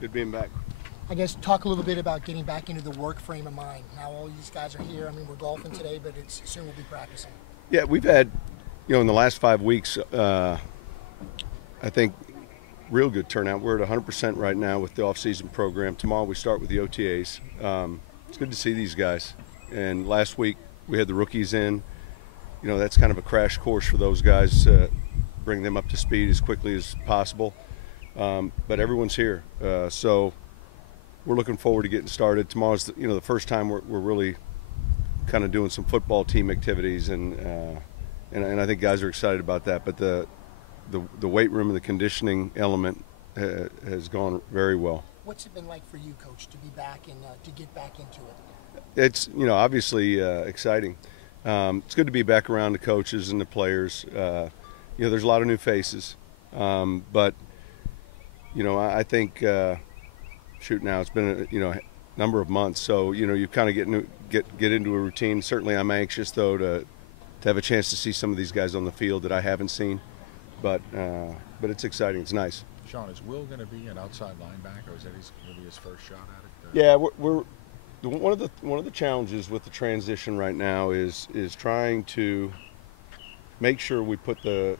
Good being back. I guess talk a little bit about getting back into the work frame of mind. Now all these guys are here. I mean, we're golfing today, but soon we'll be practicing. Yeah, we've had, in the last 5 weeks, I think, real good turnout. We're at 100% right now with the off-season program. Tomorrow we start with the OTAs. It's good to see these guys. And last week we had the rookies in. That's kind of a crash course for those guys, bring them up to speed as quickly as possible. But everyone's here, so we're looking forward to getting started. Tomorrow's the first time we're really kind of doing some football team activities, and I think guys are excited about that. But the weight room and the conditioning element has gone very well. What's it been like for you, Coach, to be back and to get back into it? It's obviously exciting. It's good to be back around the coaches and the players. There's a lot of new faces, but I think now it's been a number of months, so you kind of get into a routine. Certainly, I'm anxious though to have a chance to see some of these guys on the field that I haven't seen, but it's exciting. It's nice. Sean, is Will going to be an outside linebacker, or is that going to be his first shot at it? Yeah, we're one of the challenges with the transition right now is trying to make sure we put the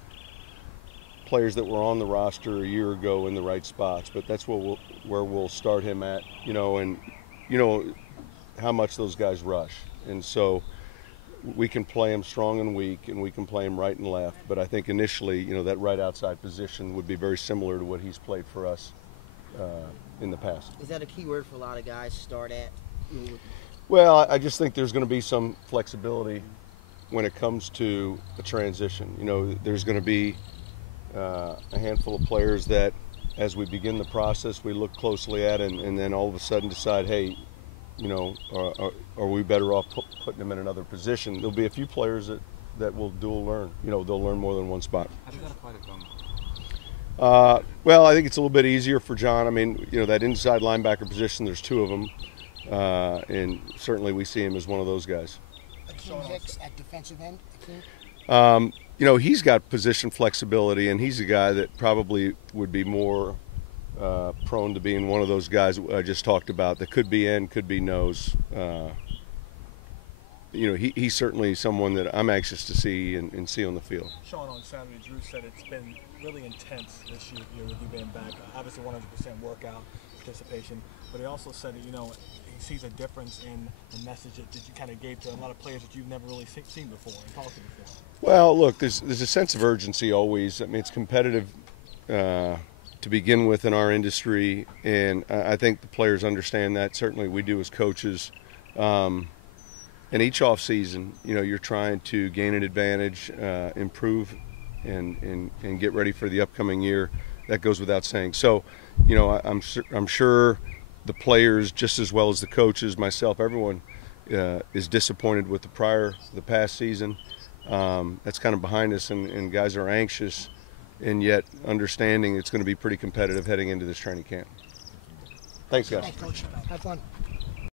players that were on the roster a year ago in the right spots. But that's where we'll start him at, and how much those guys rush, and so we can play him strong and weak, and we can play him right and left. But I think initially, that right outside position would be very similar to what he's played for us in the past. Is that a key word for a lot of guys to start at? Well, I just think there's going to be some flexibility when it comes to a transition. There's going to be a handful of players that, as we begin the process, we look closely at, and then all of a sudden decide, hey, are we better off putting them in another position? There'll be a few players that will dual learn. They'll learn more than one spot. How does that apply to John? Well, I think it's a little bit easier for John. I mean, that inside linebacker position, there's two of them, and certainly we see him as one of those guys. Akeem Hicks at defensive end. He's got position flexibility, and he's a guy that probably would be more prone to being one of those guys I just talked about that could be end, could be nose. He's certainly someone that I'm anxious to see and see on the field. Sean, on Saturday, Drew said it's been really intense this year with you being back. Obviously 100% workout participation, but he also said that, he sees a difference in the message that you kind of gave to a lot of players that you've never really seen before and talked to before. Well, look, there's a sense of urgency always. I mean, it's competitive to begin with in our industry, and I think the players understand that. Certainly we do as coaches. And each off season, you're trying to gain an advantage, improve, and get ready for the upcoming year. That goes without saying. So, I'm sure the players, just as well as the coaches, myself, everyone is disappointed with the past season. That's kind of behind us, and guys are anxious, and yet understanding it's going to be pretty competitive heading into this training camp. Thanks, guys. Thanks, Coach. Have fun.